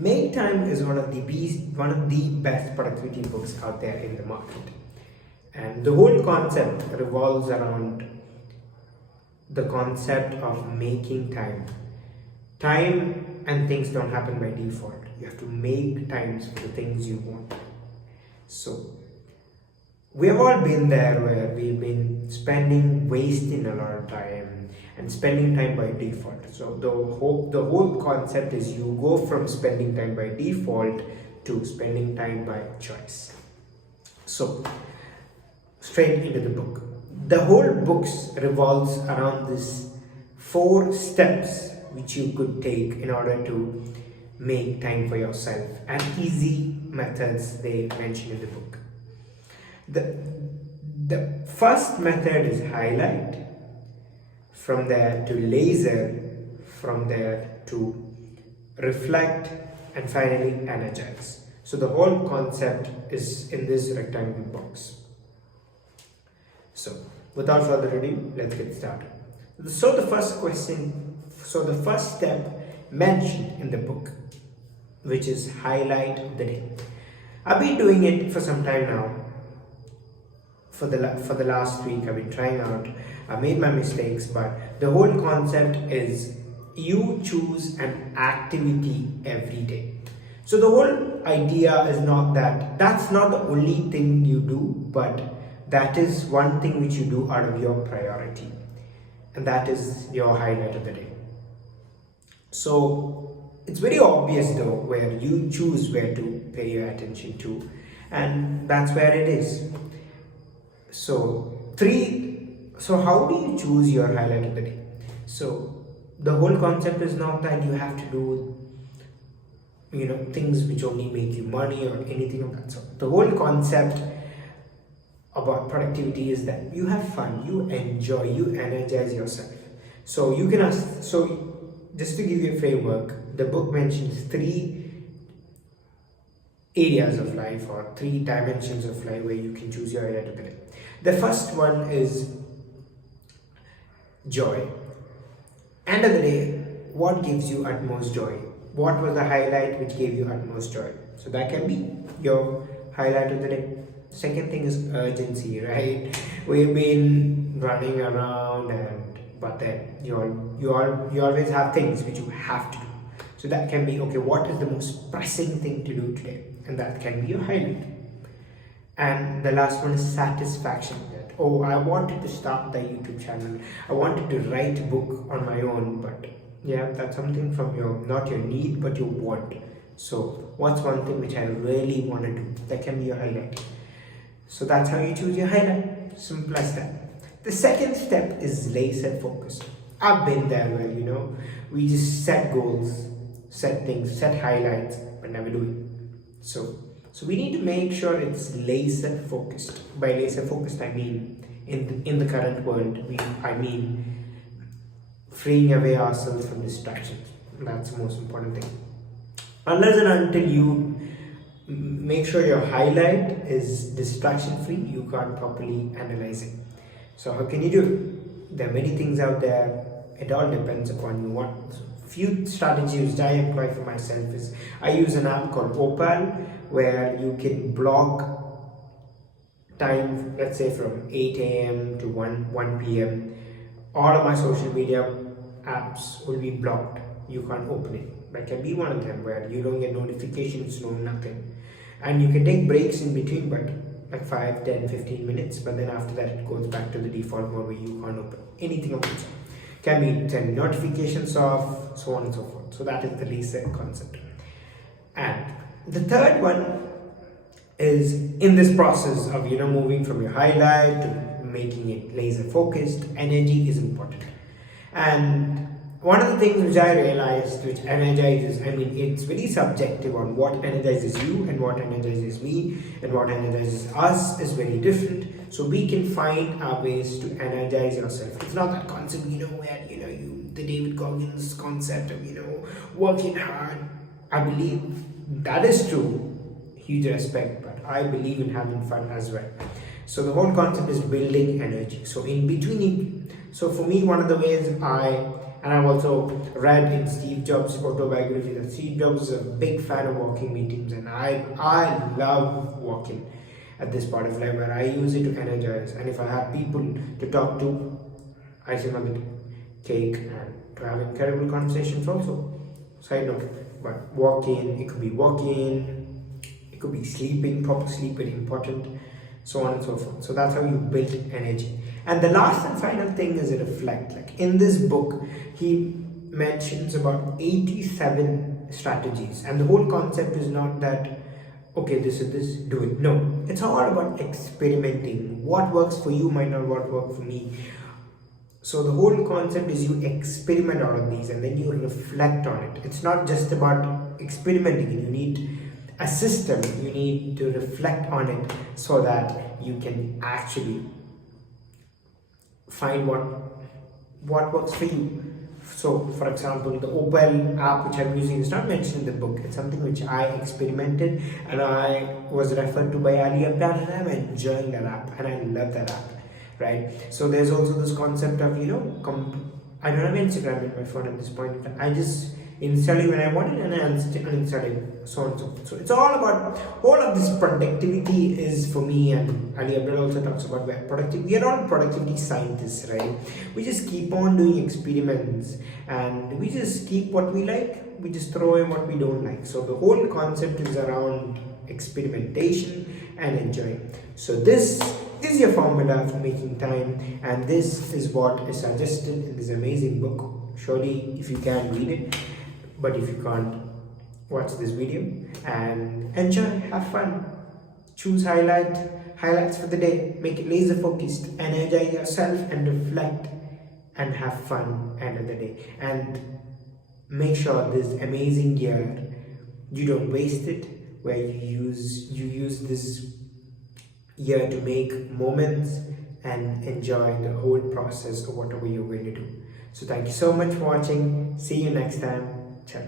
Make Time is one of the best productivity books out there in the market. And the whole concept revolves around the concept of making time. Time and things don't happen by default. You have to make times for the things you want. So, we have all been there where we've been wasting a lot of time and spending time by default. So the whole concept is you go from spending time by default to spending time by choice. So straight into the book. The whole book revolves around this 4 steps which you could take in order to make time for yourself, and easy methods they mention in the book. The first method is highlight, from there to laser, from there to reflect, and finally energize. So the whole concept is in this rectangle box. So without further ado, let's get started. So the first step mentioned in the book, which is highlight of the day. I've been doing it for some time now. For the last week, I've been trying out. I made my mistakes, but the whole concept is you choose an activity every day. So the whole idea is not that's not the only thing you do, but that is one thing which you do out of your priority, and that is your highlight of the day. So it's very obvious though where you choose where to pay your attention to, and that's where it is. So how do you choose your highlight of the day? So the whole concept is not that you have to do things which only make you money or anything of that sort. The whole concept about productivity is that you have fun, you enjoy, you energize yourself. So you can ask, so just to give you a framework, the book mentions 3 areas of life or 3 dimensions of life where you can choose your highlight of the day. The first one is joy. End of the day, what gives you utmost joy? What was the highlight which gave you utmost joy? So that can be your highlight of the day. Second thing is urgency, right? We've been running around, but then you always have things which you have to do. So that can be, okay, what is the most pressing thing to do today? And that can be your highlight. And the last one is satisfaction. That, oh, I wanted to start the YouTube channel. I wanted to write a book on my own, but yeah, that's something from not your need, but your want. So what's one thing which I really want to do? That can be your highlight. So that's how you choose your highlight. Simple as that. The second step is laser focus. I've been there where, we just set goals, set things, set highlights, but never do it. So we need to make sure it's laser focused. By laser focused, I mean in the current world, I mean freeing away ourselves from distractions. That's the most important thing. Unless and until you make sure your highlight is distraction free, you can't properly analyze it. So how can you do it? There are many things out there. It all depends upon you. What few strategies which I employ for myself is I use an app called Opal, where you can block time, let's say from 8 a.m. to 1 p.m. All of my social media apps will be blocked. You can't open it. That can be one of them where you don't get notifications, no nothing. And you can take breaks in between, but like 5, 10, 15 minutes, but then after that it goes back to the default mode where you can't open anything of it. Can be 10 notifications off, so on and so forth. So that is the laser concept. And the third one is in this process of moving from your highlight to making it laser focused, energy is important. And one of the things which I realized which energizes, it's very subjective on what energizes you and what energizes me, and what energizes us is very different. So we can find our ways to energize yourself. It's not that concept, where the David Goggins concept of working hard. I believe that is true, huge respect, but I believe in having fun as well. So the whole concept is building energy. So in between, so for me, one of the ways I And I've also read in Steve Jobs' autobiography that Steve Jobs is a big fan of walking meetings, and I love walking at this part of life where I use it to energize. And if I have people to talk to, I sit on the cake and to have incredible conversations also. Side note, but walking, it could be walking, it could be sleeping, proper sleep very important, so on and so forth. So that's how you build energy. And the last and final thing is reflect. Like in this book, he mentions about 87 strategies, and the whole concept is not that okay, this is this, do it. No, it's all about experimenting. What works for you might not work for me. So the whole concept is you experiment out of these and then you reflect on it. It's not just about experimenting. You need a system. You need to reflect on it so that you can actually find what works for you. So, for example, the Opal app which I'm using is not mentioned in the book. It's something which I experimented and I was referred to by Ali Abdal, and I'm enjoying that app and I love that app, right? So there's also this concept of, I don't have Instagram in my phone at this point. I just install it when I want it and I uninstall it, so on and so forth. So it's all about, all of this productivity is for me, and Ali Abdul also talks about where productivity, we are all productivity scientists, right? We just keep on doing experiments and we just keep what we like, we just throw in what we don't like. So the whole concept is around experimentation and enjoying. So this is your formula for making time, and this is what is suggested in this amazing book. Surely, if you can, read it, but if you can't, watch this video and enjoy, have fun, choose highlights for the day, make it laser focused, energize yourself and reflect and have fun end of the day. And make sure this amazing year you don't waste it, where you use this year to make moments and enjoy the whole process of whatever you're going to do. So thank you so much for watching. See you next time. Ciao.